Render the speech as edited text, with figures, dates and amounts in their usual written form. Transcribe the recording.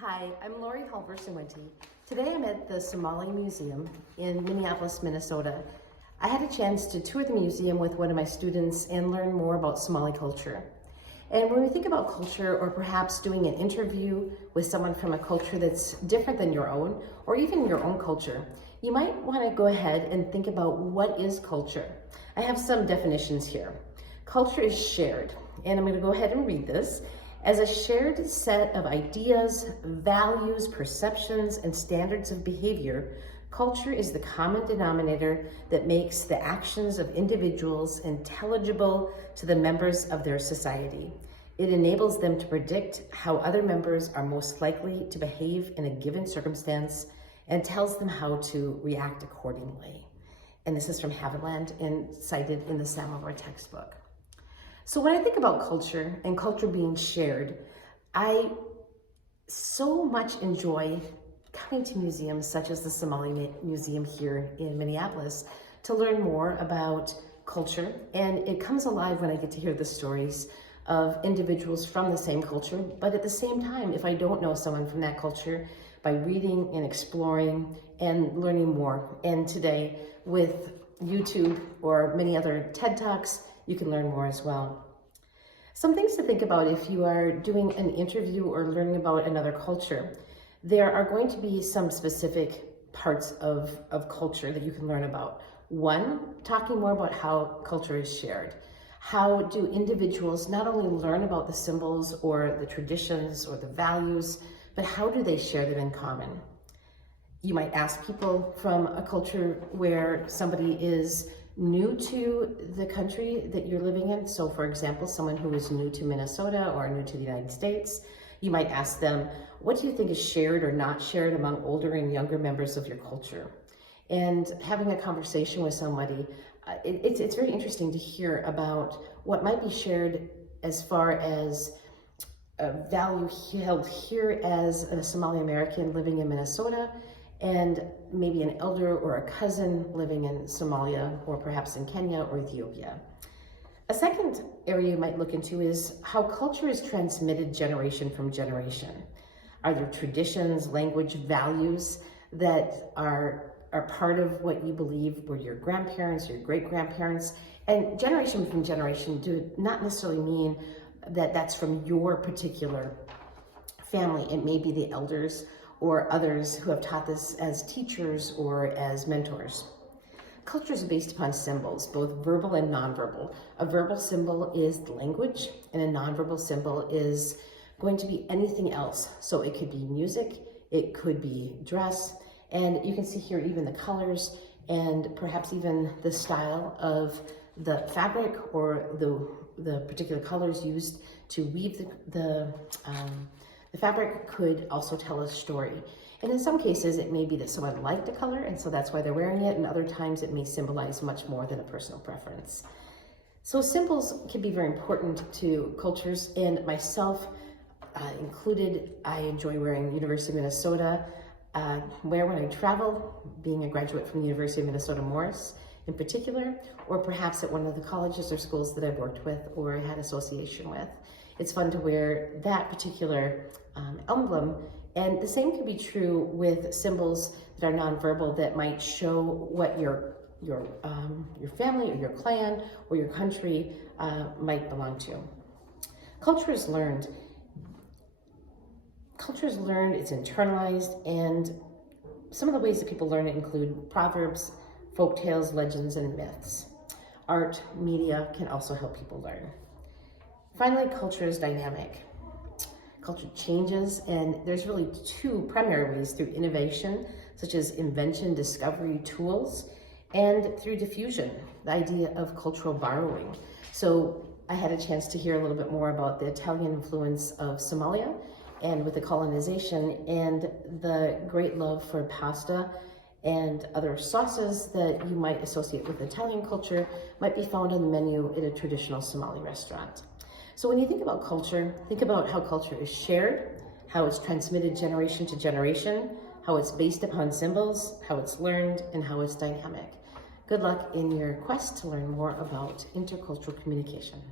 Hi, I'm Lori Halverson-wente. Today I'm at the Somali Museum in Minneapolis, Minnesota. I had a chance to tour the museum with one of my students and learn more about Somali culture. And when we think about culture, or perhaps doing an interview with someone from a culture that's different than your own, or even your own culture, you might want to go ahead and think about what is culture. I have some definitions here. Culture is shared, and I'm going to go ahead and read this. As a shared set of ideas, values, perceptions, and standards of behavior, culture is the common denominator that makes the actions of individuals intelligible to the members of their society. It enables them to predict how other members are most likely to behave in a given circumstance and tells them how to react accordingly. And this is from Haviland and cited in the Samovar textbook. So when I think about culture and culture being shared, I so much enjoy coming to museums such as the Somali Museum here in Minneapolis to learn more about culture. And it comes alive when I get to hear the stories of individuals from the same culture. But at the same time, if I don't know someone from that culture, by reading and exploring and learning more. And today with YouTube or many other TED Talks, you can learn more as well. Some things to think about if you are doing an interview or learning about another culture. There are going to be some specific parts of culture that you can learn about. One, talking more about how culture is shared. How do individuals not only learn about the symbols or the traditions or the values, but how do they share them in common? You might ask people from a culture where somebody is new to the country that you're living in. So for example, someone who is new to Minnesota or new to the United States, you might ask them, what do you think is shared or not shared among older and younger members of your culture? And having a conversation with somebody, it's very interesting to hear about what might be shared as far as a value held here as a Somali American living in Minnesota, and maybe an elder or a cousin living in Somalia, or perhaps in Kenya or Ethiopia. A second area you might look into is how culture is transmitted generation from generation. Are there traditions, language, values that are part of what you believe were your grandparents, your great-grandparents? And generation from generation do not necessarily mean that that's from your particular family. It may be the elders or others who have taught this as teachers or as mentors. Culture is based upon symbols, both verbal and nonverbal. A verbal symbol is language, and a nonverbal symbol is going to be anything else. So it could be music, it could be dress, and you can see here even the colors and perhaps even the style of the fabric or the particular colors used to weave the fabric could also tell a story. And in some cases, it may be that someone liked a color, and so that's why they're wearing it, and other times it may symbolize much more than a personal preference. So symbols can be very important to cultures, and myself included. I enjoy wearing University of Minnesota wear when I travel, being a graduate from the University of Minnesota Morris in particular, or perhaps at one of the colleges or schools that I've worked with or had association with. It's fun to wear that particular emblem, and the same can be true with symbols that are nonverbal that might show what your family or your clan or your country might belong to. Culture is learned. Culture is learned, it's internalized, and some of the ways that people learn it include proverbs, folk tales, legends, and myths. Art, media can also help people learn. Finally, culture is dynamic. Culture changes, and there's really two primary ways: through innovation, such as invention, discovery, tools, and through diffusion, the idea of cultural borrowing. So I had a chance to hear a little bit more about the Italian influence of Somalia and with the colonization, and the great love for pasta and other sauces that you might associate with Italian culture might be found on the menu in a traditional Somali restaurant. So when you think about culture, think about how culture is shared, how it's transmitted generation to generation, how it's based upon symbols, how it's learned, and how it's dynamic. Good luck in your quest to learn more about intercultural communication.